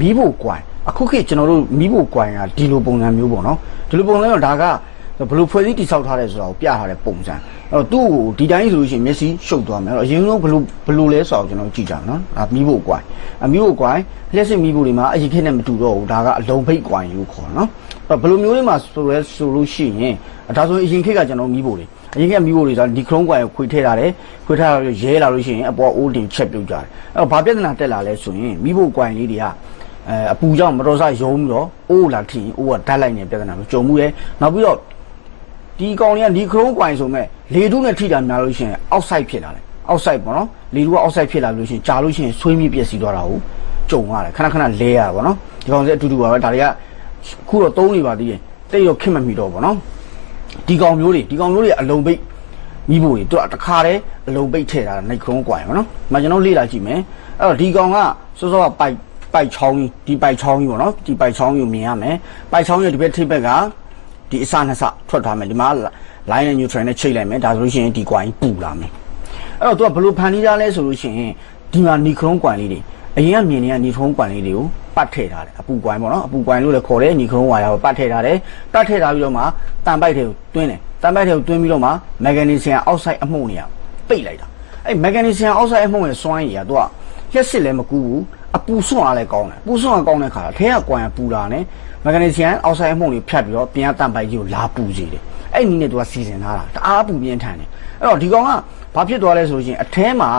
မီးဖို့ကွိုင်အခုခေတ်ကျွန်တော်တို့မီးဖို့ကွိုင်ကဒီလိုပုံစံမျိုးပေါ့နော်ဒီလိုပုံစံတော့ဒါကဘယ်လိုဖွဲ့စည်းတိဆောက်ထားတယ်ဆိုတာကိုပြထားတဲ့ပုံစံအဲ့တော့သူ့ကိုဒီတိုင်းဆိုလို့ရှိရင်မျက်စိရှုပ်သွားမယ်အဲ့တော့အရင်ဆုံးဘယ်လိုဘယ်လိုလဲဆိုတော့ကျွန်တော်ကြည့်ကြအောင်နော်ဒါမီးဖို့ကွိုင်အမီးဖို့ကွိုင်လျှက်စစ်မီးဖို့တွေမှာအရင်ခေတ်နဲ့မတူတော့ဘူးဒါကအလုံးဖိတ်ကွိုင်လို့ခေါ်နော်အဲ့တော့ဘယ်လိုမျိုးလေးမှာဆိုရဲဆိုလို့ရှိရင်ဒါဆိုရင်အရင်ခေတ်ကကျွန်တော်မီးဖို့တွေအရင်ကမီးဖို့တွေဆိုဒီခလုံးကွိုင်ကိုခွေထည့်ထားတယ်ခွေထားတာရဲလာလို့ရှိရင်အပေါ်အိုးတင်ချက်ပြုတ်ကြတယ်အဲ့တော့ဘာပြဿနာတက်လာလဲဆိုရင်မီးဖို့ကွိုင်လေးတွေက အဲအပူကြောင့်မတော်စားယုံပြီးတော့အိုးလာထင်အိုးကဓာတ်လိုက်နေပြဿနာမျိုးကြုံမှုရဲ့နောက်ပြီးတော့ဒီကောင်တွေကဒီခရုံးကွိုင်ဆိုမဲ့လေထုနဲ့ထိတာများလို့ရှိရင်အောက်ဆိုင်ဖြစ်လာတယ်အောက်ဆိုင်ပေါ့နော်လေထုကအောက်ဆိုင်ဖြစ်လာလို့ရှိရင်ကြာလို့ရှိရင်ဆွေးမြပြည့်စီသွားတာကိုကြုံရတယ်ခဏခဏလဲရပါတော့ဒီကောင်စအတူတူပါပဲဒါတွေကခုတော့သုံးနေပါသေးတယ်တိတ်ရောခက်မမီတော့ပေါ့နော်ဒီကောင်မျိုးတွေဒီကောင်မျိုးတွေအလုံးပိတ်မိဖို့တွေသူကတခါတည်းအလုံးပိတ်ထည့်တာနိုင်ခရုံးကွိုင်ပေါ့နော်မကျွန်တော်လေ့လာကြည့်မယ်အဲ့တော့ဒီကောင်ကစောစောကပိုက် ပိုက်ချောင်းကြီးဒီပိုက်ချောင်းကြီးပေါ့နော်ဒီပိုက်ချောင်းကြီးကိုမြင်ရမယ်ပိုက်ချောင်းရဲ့ဒီဘက်ထိပ်ဘက်ကဒီအစနှစ်စထွက်ထားမယ်ဒီမှာ line နဲ့ neutral နဲ့ချိတ်လိုက်မယ်ဒါဆိုလို့ရှိရင်ဒီ coin ပူလာမယ်အဲ့တော့သူကဘယ်လိုဖန်တီးထားလဲဆိုလို့ရှိရင်ဒီမှာ nicron coin လေးတွေအရင်ကမြင်နေတဲ့ nicron coin လေးတွေကိုပတ်ထည့်ထားတယ်အပူ coin ပေါ့နော်အပူ coin လို့လည်းခေါ်တယ် nicron wire ကိုပတ်ထည့်ထားတယ်ပတ်ထည့်ထားပြီးတော့မှတန်ပိုက်တွေကိုတွင်းတယ်တန်ပိုက်တွေကိုတွင်းပြီးတော့မှ magnesium oxide အမှုန့်တွေကပိတ်လိုက်တာအဲ့ magnesium oxide အမှုန့်ရဲ့စွမ်းရည်ကသူကလျှက်စစ်လည်းမကူဘူး အပူစွန့်အားလည်းကောင်းတယ်ပူစွန့်အားကောင်းတဲ့ခါအထဲက coin ပူလာနဲ့ magnesium oxide အမှုန့်တွေဖြတ်ပြီးတော့ပြန်တန်ပိုက်ကြီးကိုလာပူစေတယ်အဲ့ဒီနည်းနဲ့သူကစီစဉ်ထားတာတအားပူပြင်းထန်တယ်အဲ့တော့ဒီကောင်ကဘာဖြစ်သွားလဲဆိုလို့ရှိရင်အထဲမှာ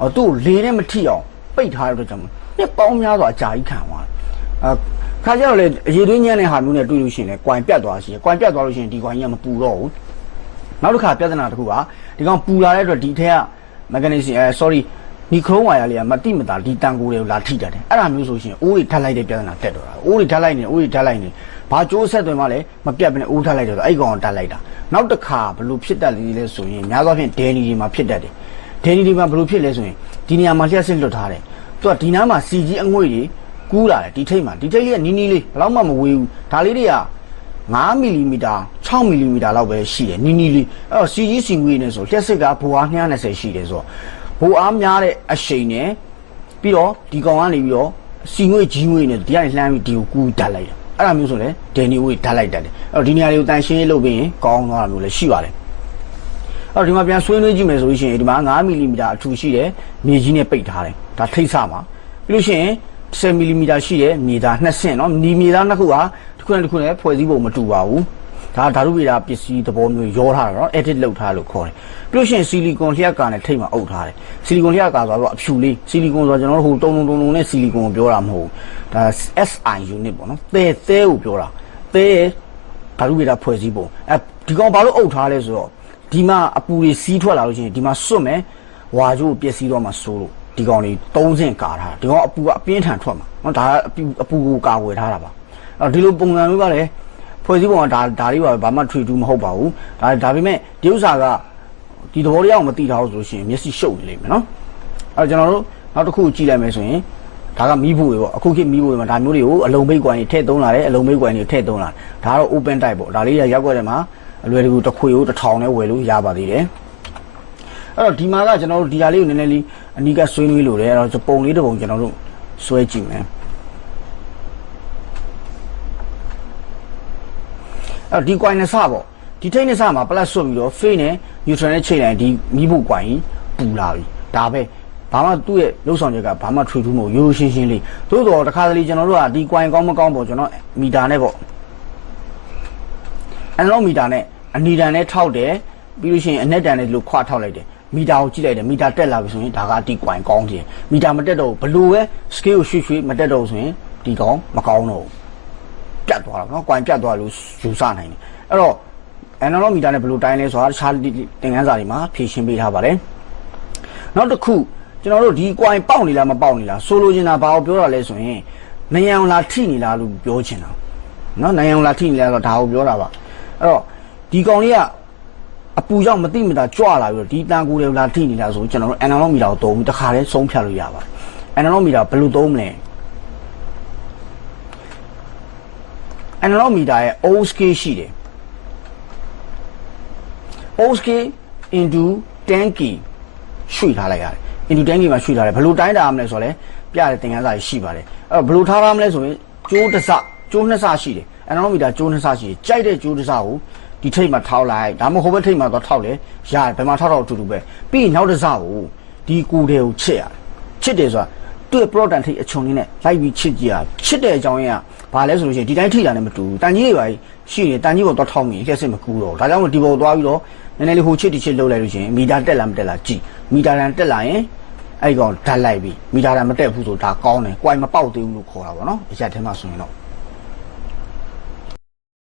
ဟောသူ့ကိုလေနဲ့မထိအောင်ပိတ်ထားတဲ့အတွက်ကြောင့်နှစ်ပေါင်းများစွာအကြာကြီးခံသွားတယ်အခါကျတော့လေအရေးသွင်းညံ့တဲ့ဟာမျိုးနဲ့တွေ့လို့ရှိရင်လေကွိုင်ပြတ်သွားရှိရင်ကွိုင်ပြတ်သွားလို့ရှိရင်ဒီကွိုင်ကြီးကမပူတော့ဘူးနောက်တစ်ခါပြဿနာတစ်ခုကဒီကောင်ပူလာတဲ့အတွက်ဒီထဲက mechanism အဲ sorry ဒီခရုံးဝါယာလေးကမတိမတာဒီတန်ကိုတွေကိုလာထိတတ်တယ်အဲ့ဒါမျိုးဆိုရှင်အိုးတွေထပ်လိုက်တဲ့ပြဿနာတက်တော့တာအိုးတွေထပ်လိုက်နေအိုးတွေထပ်လိုက်နေဘာကြိုးဆက်သွင်းမှလည်းမပြတ်ဘဲနဲ့အိုးထပ်လိုက်တော့အဲ့ကောင်တက်လိုက်တာနောက်တစ်ခါဘလို့ဖြစ်တတ်လေလဲဆိုရင်များသောအားဖြင့်ဒဲနီတွေမှာဖြစ်တတ်တယ်ဒဲနီတွေမှာဘလို့ဖြစ်လဲဆိုရင်ဒီနေရာမှာလျှက်စစ်လွတ်ထားတယ်သူကဒီနားမှာစီကြီးအငွေ့တွေကူးလာတယ်ဒီထိတ်မှာဒီထိတ်လေးကနီးနီးလေးဘယ်တော့မှမဝေးဘူးဒါလေးတွေက9မီလီမီတာ6မီလီမီတာလောက်ပဲရှိတယ်နီးနီးလေးအဲ့တော့စီကြီးစီငွေနဲ့ဆိုလျှက်စစ်ကဘူအား120ရှိတယ်ဆိုတော့ ဘူအားများတဲ့အရှိန်နဲ့ပြီးတော့ဒီကောင်ကနေပြီးတော့စီငွေကြီးငွေနဲ့ဒီကနေလှမ်းပြီးဒီကိုကူးတက်လိုက်တယ်အဲ့ဒါမျိုးဆိုလဲဒယ်နီဝေးဓာတ်လိုက်တတ်တယ်အဲ့တော့ဒီနေရာလေးကိုတန်ရှင်းရေးလုပ်ပြီးရင်ကောင်းသွားတာမျိုးလည်းရှိပါတယ်အဲ့တော့ဒီမှာပြန်ဆွေးနွေးကြည့်မယ်ဆိုလို့ရှိရင်ဒီမှာ9မီလီမီတာအထူရှိတယ်မြေကြီးနဲ့ပိတ်ထားတယ်ဒါထိတ်ဆမှာပြီးလို့ရှိရင်10မီလီမီတာရှိတယ်မြေသားနှစ်ဆင့်เนาะဒီမြေသားနှစ်ခုဟာတစ်ခုနဲ့တစ်ခုနဲ့ဖွဲ့စည်းပုံမတူပါဘူး ဒါဓာတုဗေဒပစ္စည်းသဘောမျိုးရောထားတာနော် edit လုပ်ထားလို့ခေါ်တယ်ပြလို့ရှိရင်ဆီလီကွန်လျှက်ကနဲ့ထိတ်မှအုပ်ထားတယ်ဆီလီကွန်လျှက်ကဆိုတော့အဖြူလေးဆီလီကွန်ဆိုတော့ကျွန်တော်တို့ဟိုတုံတုံတုံတုံနဲ့ဆီလီကွန်ကိုပြောတာမဟုတ်ဘူးဒါ SI unit ပေါ့နော်သဲသဲကိုပြောတာသဲဓာတုဗေဒဖွဲ့စည်းပုံအဲဒီကောင်ဘာလို့အုပ်ထားလဲဆိုတော့ဒီမှာအပူတွေစီးထွက်လာလို့ရှိရင်ဒီမှာစွတ်မယ်ဝါကျိုးပျက်စီးတော့မှဆိုးလို့ဒီကောင်တွေ၃ဆင့်ကာထားဒီကောင်အပူကအပြင်းထန်ထွက်မှာနော်ဒါအပူအပူကိုကာဝယ်ထားတာပါအဲ့ဒီလိုပုံစံမျိုးကလည်း ဖွဲ့စည်းပုံကဒါဒါလေးပါပဲဘာမှထွေထူးမဟုတ်ပါဘူးဒါဒါပေမဲ့ဒီဥစ္စာကဒီသဘောတရားကိုမသိထားဘူးဆိုလို့ရှိရင်မျက်စိရှုပ်နေလိမ့်မယ်နော်အဲ့တော့ကျွန်တော်တို့နောက်တစ်ခုကြည့်လိုက်မယ်ဆိုရင်ဒါကမီးဖို့တွေပေါ့အခုခေတ်မီးဖို့တွေမှာဒါမျိုးတွေကိုအလုံးမိတ်ကွိုင်းတွေထည့်သုံးလာတယ်အလုံးမိတ်ကွိုင်းတွေထည့်သုံးလာဒါကတော့ open type ပေါ့ဒါလေးရရောက်ွက်တယ်မှာအလွယ်တကူတစ်ခွေကိုတစ်ထောင်နဲ့ဝယ်လို့ရပါသေးတယ်အဲ့တော့ဒီမှာကကျွန်တော်တို့ဒီဟာလေးကိုနည်းနည်းလေးအနီးကဆွေးနွေးလို့တယ်အဲ့တော့ပုံလေးတစ်ပုံကျွန်တော်တို့ဆွဲကြည့်မယ် အဲ့တော့ဒီ coin နဲ့စပေါ့ဒီထိတ်နဲ့စမှာ plus ဆွတ်ပြီးတော့ face နဲ့ neutral နဲ့ချိန်လိုက်ဒီမီးဖို့ coin ပူလာပြီဒါပဲဘာမှသူ့ရဲ့လှုပ်ဆောင်ချက်ကဘာမှထွေထူးမဟုတ်ရိုးရိုးရှင်းရှင်းလေးသို့တော့တခါတလေကျွန်တော်တို့ကဒီ coin ကောင်းမကောင်းပေါ့ကျွန်တော်မီတာနဲ့ပေါ့အန်လောမီတာနဲ့အနီတန်နဲ့ထောက်တယ်ပြီးလို့ရှိရင်အနက်တန်နဲ့ဒီလိုခွာထောက်လိုက်တယ်မီတာကိုကြည့်လိုက်တယ်မီတာတက်လာပြီဆိုရင်ဒါကဒီ coin ကောင်းတယ်မီတာမတက်တော့ဘလို့ပဲ scale ကိုရွှေ့ရွှေ့မတက်တော့ဆိုရင်ဒီကောင်းမကောင်းတော့ဘူး ပြတ်သွားတာနော် coin ပြတ်သွားလို့ယူဆနိုင်တယ်အဲ့တော့ analog meter နဲ့ဘယ်လိုတိုင်းလဲဆိုတာတခြားသင်ခန်းစာတွေမှာဖြည့်ရှင်းပေးထားပါတယ်နောက်တစ်ခုကျွန်တော်တို့ဒီ coin ပေါက်နေလားမပေါက်နေလားဆိုလိုချင်တာဘာကိုပြောတာလဲဆိုရင်နိုင်အောင်လားထိနေလားလို့ပြောချင်တာနော်နိုင်အောင်လားထိနေလားဆိုတော့ဒါကိုပြောတာပါအဲ့တော့ဒီကောင်လေးကအပူကြောင့်မတိမတာကြွလာပြီးတော့ဒီတန်ကူတွေလာထိနေလားဆိုကျွန်တော်တို့ analog meter ကိုသုံးပြီးတခါတည်းဆုံးဖြတ်လို့ရပါတယ် analog meter ဘယ်လိုသုံးမလဲ analog meter ရဲ့ old scale ရှိတယ် old scale into 10 key ရွှေ့ထားလိုက်ရတယ်အင်ဒူတန်းကြီးမှာရွှေ့ထားတယ်ဘယ်လိုတိုင်းတာရမလဲဆိုတော့လေပြတဲ့သင်ခန်းစာကြီးရှိပါတယ်အဲ့တော့ဘယ်လိုထားရမလဲဆိုရင်ကျိုးတစ်စကျိုးနှစ်စရှိတယ်အနိုမီတာကျိုးနှစ်စရှိတယ်ကြိုက်တဲ့ကျိုးတစ်စကိုဒီထိတ်မှာထောက်လိုက်ဒါမှမဟုတ်ဟိုဘက်ထိတ်မှာတော့ထောက်လေရတယ်ဘယ်မှာထောက်တော့အတူတူပဲပြီးရင်နောက်တစ်စကိုဒီကူတွေကိုချစ်ရတယ်ချစ်တယ်ဆိုတာ သူ့ရဲ့ product ထိတ်အချုံလေးနဲ့လိုက်ပြီးချစ်ကြည့်ရချစ်တဲ့အကြောင်းရင်းကဘာလဲဆိုလို့ရှိရင်ဒီတိုင်းထိတာနဲ့မတူဘူးတန်ကြီးတွေပါရှိရင်တန်ကြီးကိုတော့ထောက်မိလျှက်စစ်မကူတော့ဒါကြောင့်မို့ဒီပေါ်သွားပြီးတော့နည်းနည်းလေးဟိုချစ်တီချစ်လုပ်လိုက်လို့ရှိရင်မီတာတက်လားမတက်လားကြည့်မီတာတန်တက်လာရင်အဲ့ကောင်ဓာတ်လိုက်ပြီမီတာတန်မတက်ဘူးဆိုဒါကောင်းတယ်၊ကွိုင်မပေါက်သေးဘူးလို့ခေါ်တာပေါ့နော်အရက်ထဲမှာဆိုရင်တော့